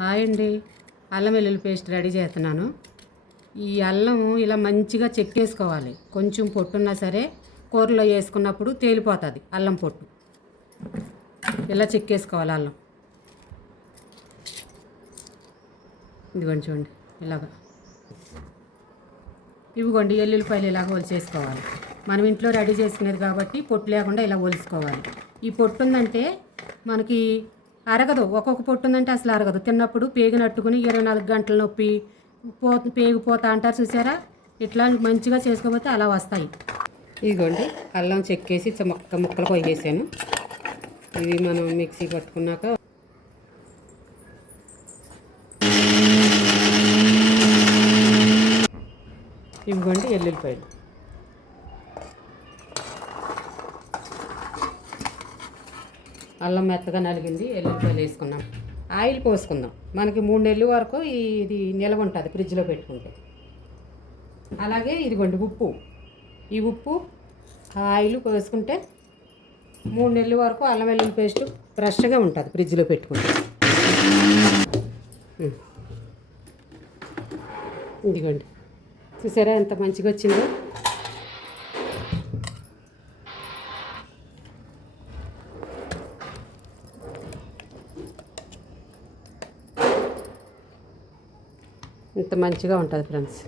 Hi అండి. అల్లం వెల్లుల్లి పేస్ట్ రెడీ చేస్తున్నాను. ఈ అల్లం ఇలా మంచిగా చెక్కేసుకోవాలి. కొంచెం పొట్టున్నా సరే కూరలో వేసుకున్నప్పుడు తేలిపోతుంది అల్లం పొట్టు. ఇలా చెక్కేసుకోవాలి అల్లం. ఇదిగోండి చూడండి ఇలాగా. ఇవిగోండి ఎల్లుల్లిపాయలు ఇలాగ ఒలిచేసుకోవాలి. మనం ఇంట్లో రెడీ చేసుకునేది కాబట్టి పొట్టు లేకుండా ఇలా ఒలుసుకోవాలి. ఈ పొట్టు ఉందంటే మనకి అరగదు. ఒక్కొక్క పొట్టు ఉందంటే అసలు అరగదు. తిన్నప్పుడు పేగినట్టుకుని 24 గంటల నొప్పి పేగిపోతా అంటారు చూసారా. ఇట్లా మంచిగా చేసుకోకపోతే అలా వస్తాయి. ఇదిగోండి అల్లం చెక్కేసి ముక్కలు కొయ్యేసాను. ఇవి మనం మిక్సీ పట్టుకున్నాక ఇవ్వండి ఎల్లుల్లిపాయలు. అల్లం మెత్తగా నలిగింది. ఎల్లుల్లిపాయలు వేసుకున్నాం. ఆయిల్ పోసుకుందాం. మనకి 3 నెలల వరకు ఇది నిల్వ ఉంటుంది ఫ్రిడ్జ్లో పెట్టుకుంటే. అలాగే ఇదిగోండి ఉప్పు. ఈ ఉప్పు ఆయిల్ పోసుకుంటే 3 నెలల వరకు అల్లం వెల్లుల్లి పేస్ట్ ఫ్రెష్గా ఉంటుంది ఫ్రిడ్జ్లో పెట్టుకుంటే. ఇదిగోండి చూసారా ఎంత మంచిగా వచ్చిందో. ఇంత మంచిగా ఉంటుంది ఫ్రెండ్స్.